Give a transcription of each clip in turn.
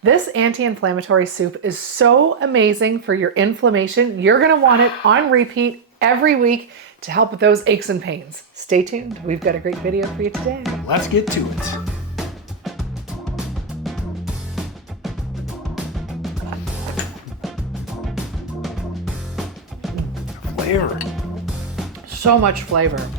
This anti-inflammatory soup is so amazing for your inflammation. You're gonna want it on repeat every week to help with those aches and pains. Stay tuned, we've got a great video for you today. Let's get to it. Flavor. So much flavor.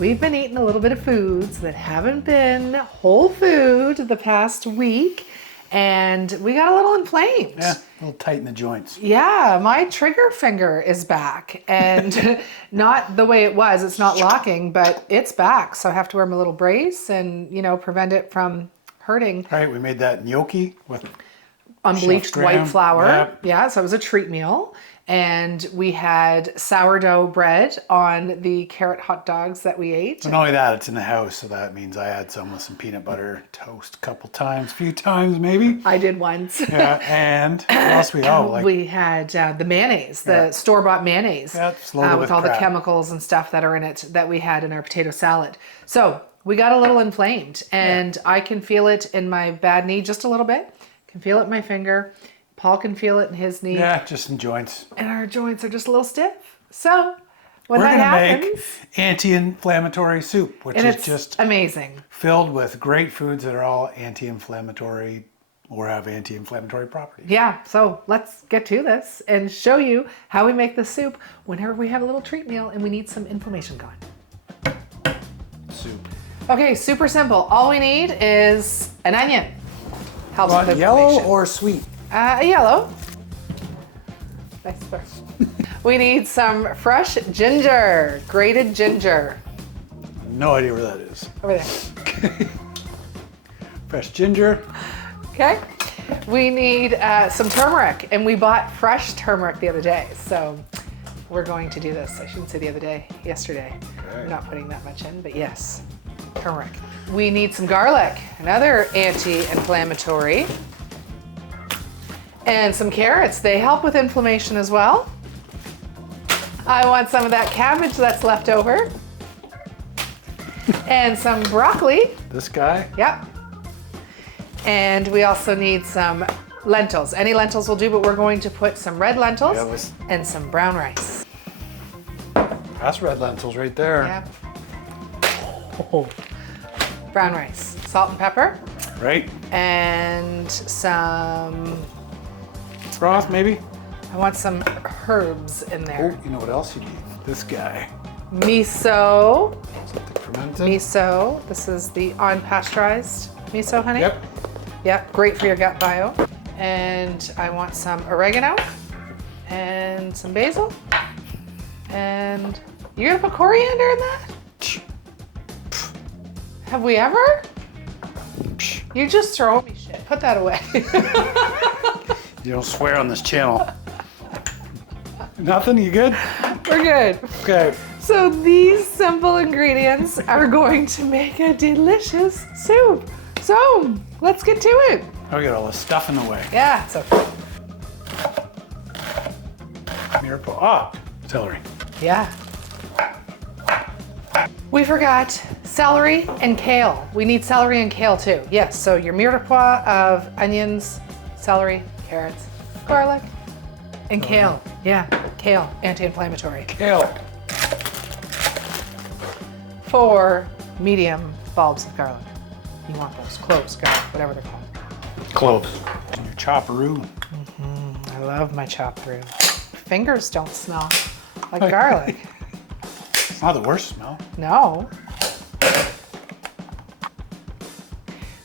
We've been eating a little bit of foods that haven't been whole food the past week, and we got a little inflamed. Yeah, a little tight in the joints. Yeah, my trigger finger is back, and not the way it was. It's not locking, but it's back. So I have to wear my little brace and, you know, prevent it from hurting. All right, we made that gnocchi with Unbleached white graham. flour. Yep. Yeah, so it was a treat meal. And we had sourdough bread on the carrot hot dogs that we ate. Not only that, it's in the house, so that means I had some with some peanut butter toast a couple times, a few times maybe. I did once. Yeah, and what else we We had the mayonnaise, the store-bought mayonnaise, Yeah, it's loaded with with all the crap. chemicals and stuff that are in it that we had in our potato salad. So we got a little inflamed, and I can feel it in my bad knee just a little bit. Can feel it in my finger. Paul can feel it in his knee. Yeah, just some joints. And our joints are just a little stiff. So when We're that gonna happens, make anti-inflammatory soup, which and is it's just amazing. filled with great foods that are all anti-inflammatory or have anti-inflammatory properties. Yeah, so let's get to this and show you how we make the soup whenever we have a little treat meal and we need some inflammation gone. Soup. Okay, super simple. All we need is an onion. Helps with Yellow inflammation. or sweet? A yellow. Nice there. We need some fresh ginger, grated ginger. No idea where that is. Over there. Fresh ginger. Okay. We need some turmeric, and we bought fresh turmeric the other day. So we're going to do this. I shouldn't say the other day, yesterday. Okay. I'm not putting that much in, but yes, turmeric. We need some garlic, another anti-inflammatory. And some carrots, they help with inflammation as well. I want some of that cabbage that's left over. And some broccoli. This guy? Yep. And we also need some lentils. Any lentils will do, but we're going to put some red lentils and some brown rice. That's red lentils right there. Yep. Oh. Brown rice, salt and pepper, Right? and some, Broth, maybe? I want some herbs in there. Oh, you know what else you need? This guy. Miso. Something fermented. Miso. This is the unpasteurized miso, honey. Yep. Yep, great for your gut bio. And I want some oregano and some basil. And you're gonna put coriander in that? Have we ever? You just throw me shit. Put that away. You don't swear on this channel. Nothing? You good? We're good. Okay. So these simple ingredients are going to make a delicious soup. So let's get to it. Oh, we got all this stuff in the way. Yeah, it's okay. Miracle. Ah, celery. Yeah. We forgot celery and kale. We need celery and kale too. Yes, so your mirepoix of onions, celery, carrots, garlic, and kale. Yeah, kale, anti-inflammatory. Kale. 4 medium bulbs of garlic. You want those cloves, garlic, whatever they're called. Cloves. And your chopperoo. I love my chop through. Fingers don't smell like garlic. It's not the worst smell. No.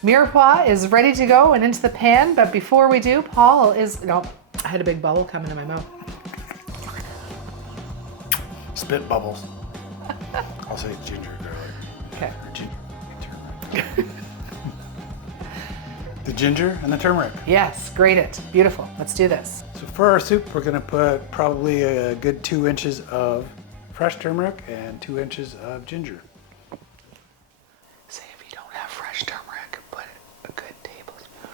Mirepoix is ready to go and into the pan, but before we do, Paul is, no, I had a big bubble come into my mouth. Spit bubbles. I'll say ginger garlic. Okay. Or ginger turmeric. The ginger and the turmeric. Yes, grate it. Beautiful. Let's do this. So for our soup, we're gonna put probably a good 2 inches of fresh turmeric and 2 inches of ginger. Say if you don't have fresh turmeric, put a good tablespoon.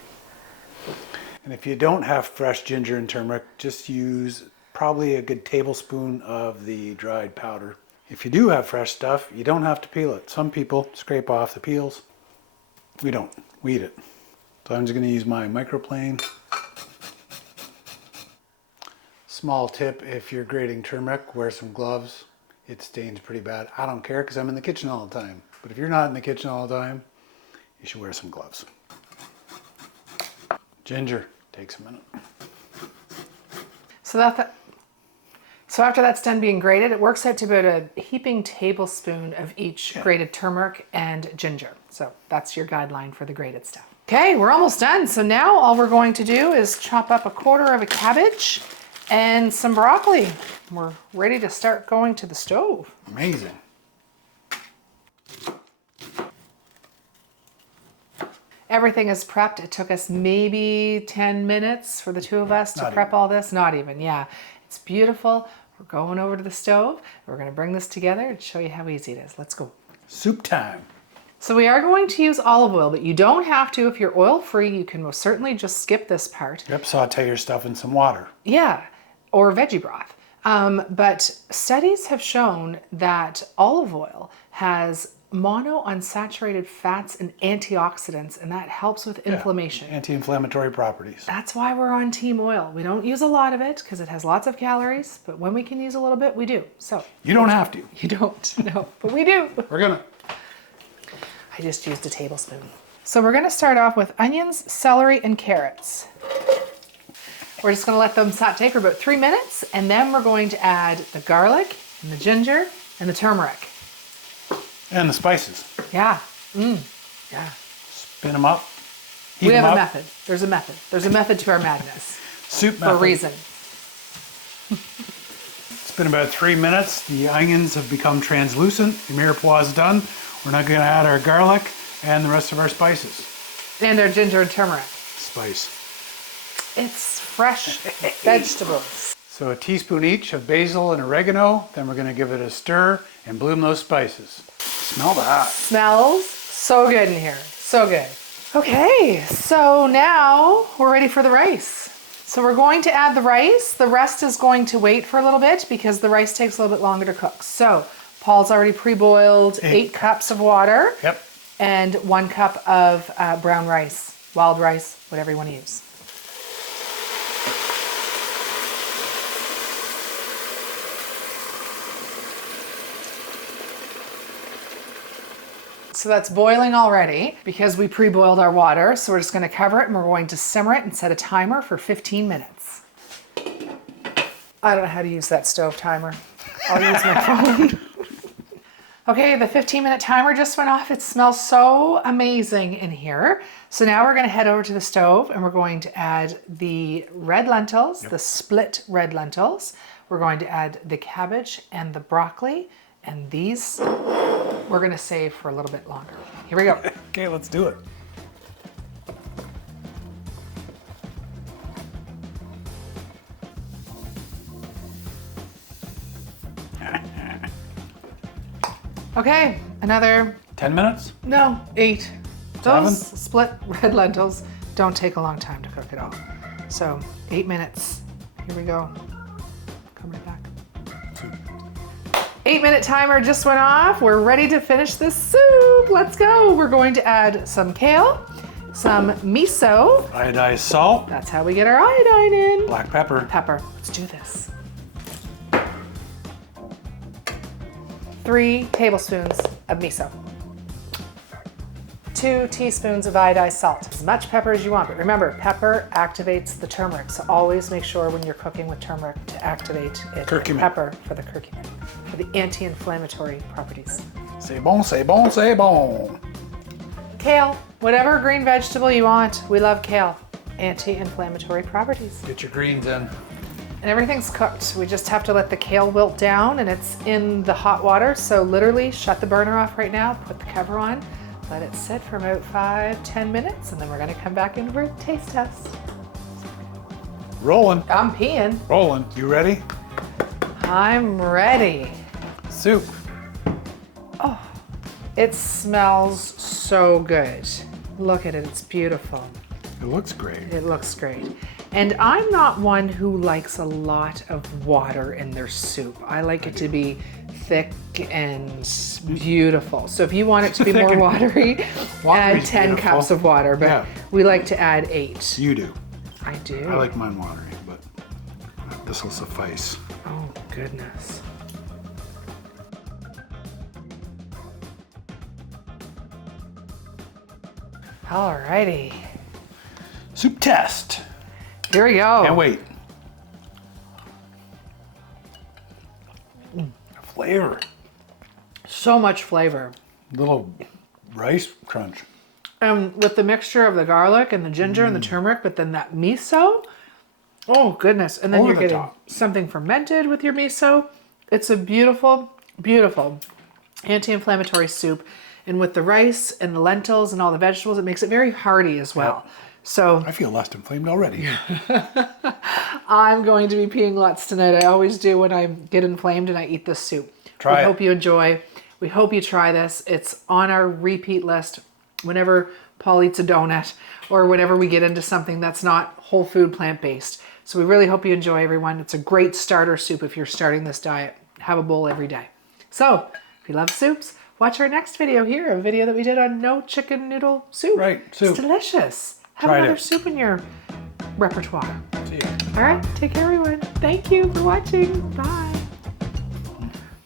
And if you don't have fresh ginger and turmeric, just use probably a good tablespoon of the dried powder. If you do have fresh stuff, you don't have to peel it. Some people scrape off the peels. We don't. We eat it. So I'm just going to use my microplane. Small tip, if you're grating turmeric, wear some gloves. It stains pretty bad. I don't care because I'm in the kitchen all the time. But if you're not in the kitchen all the time, you should wear some gloves. Ginger takes a minute. So after that's done being grated, it works out to about a heaping tablespoon of each grated turmeric and ginger. So that's your guideline for the grated stuff. Okay, we're almost done. So now all we're going to do is chop up a quarter of a cabbage and some broccoli. We're ready to start going to the stove. Amazing. Everything is prepped. It took us maybe 10 minutes for the two of us to prep all this. Not even, yeah. It's beautiful. We're going over to the stove. We're going to bring this together and show you how easy it is. Let's go. Soup time. So we are going to use olive oil, but you don't have to. If you're oil free, you can most certainly just skip this part. Yep, saute your stuff in some water. Yeah, or veggie broth. But studies have shown that olive oil has monounsaturated fats and antioxidants, and that helps with inflammation. Anti-inflammatory properties. That's why we're on team oil. We don't use a lot of it because it has lots of calories, but when we can use a little bit, we do. So You don't have to. you don't, no, but we do. We're gonna. I just used a tablespoon. So we're gonna start off with onions, celery, and carrots. We're just gonna let them saute for about 3 minutes, and then we're going to add the garlic and the ginger and the turmeric. And the spices. Yeah, yeah. Spin them up. Heat We have them a up. method. There's a method. There's a method to our madness. Soup For method. a reason. It's been about 3 minutes. The onions have become translucent. The mirepoix is done. We're now going to add our garlic and the rest of our spices. And our ginger and turmeric. Spice. It's fresh vegetables. So a teaspoon each of basil and oregano. Then we're going to give it a stir and bloom those spices. Smell that. Smells so good in here. So good. Okay, so now we're ready for the rice. So we're going to add the rice. The rest is going to wait for a little bit because the rice takes a little bit longer to cook. So Paul's already pre-boiled 8 cups of water. Yep. And 1 cup of brown rice, wild rice, whatever you want to use. So that's boiling already because we pre-boiled our water. So we're just going to cover it and we're going to simmer it and set a timer for 15 minutes. I don't know how to use that stove timer. I'll use my phone. Okay, the 15-minute timer just went off. It smells so amazing in here. So now we're going to head over to the stove and we're going to add the red lentils, the split red lentils. We're going to add the cabbage and the broccoli, and these we're going to save for a little bit longer. Here we go. Okay, let's do it. Okay, another 10 minutes? No, 8. 7? Those split red lentils don't take a long time to cook at all. So 8 minutes. Here we go. Come right back. 8-minute timer just went off. We're ready to finish this soup. Let's go. We're going to add some kale, some miso. Iodized salt. That's how we get our iodine in. Black pepper. Pepper. Let's do this. 3 tablespoons of miso. 2 teaspoons of iodized salt. As much pepper as you want, but remember, pepper activates the turmeric. So always make sure when you're cooking with turmeric to activate it. Curcumin. Pepper for the curcumin, for the anti-inflammatory properties. C'est bon, c'est bon, c'est bon. Kale, whatever green vegetable you want. We love kale. Anti-inflammatory properties. Get your greens in. And everything's cooked. We just have to let the kale wilt down, and it's in the hot water. So literally shut the burner off right now, put the cover on, let it sit for about 5-10 minutes, and then we're gonna come back in for a taste test. Rolling. I'm peeing. Rolling. You ready? I'm ready. Soup. Oh, it smells so good. Look at it, it's beautiful. It looks great. It looks great. And I'm not one who likes a lot of water in their soup. I like it to be thick, and beautiful. So if you want it to be more watery, add Watery's 10 beautiful. cups of water, but Yeah. we like to add 8. You do. I do. I like mine watery, but this will suffice. Oh, goodness. Alrighty. Soup test. Here we go. And wait. Flavor. So much flavor. Little rice crunch. With the mixture of the garlic and the ginger and the turmeric, but then that miso. Oh, goodness. And then Over you're the getting top. something fermented with your miso. It's a beautiful, beautiful anti-inflammatory soup. And with the rice and the lentils and all the vegetables, it makes it very hearty as well. So I feel less inflamed already. I'm going to be peeing lots tonight. I always do when I get inflamed and I eat this soup. Try we it. hope you enjoy. We hope you try this. It's on our repeat list whenever Paul eats a donut or whenever we get into something that's not whole food plant-based. So we really hope you enjoy, everyone. It's a great starter soup if you're starting this diet. Have a bowl every day. So if you love soups, watch our next video here, a video that we did on no chicken noodle soup. Right, soup. It's delicious. Have Tried another it. soup in your repertoire. See ya. All right, take care, everyone. Thank you for watching. Bye.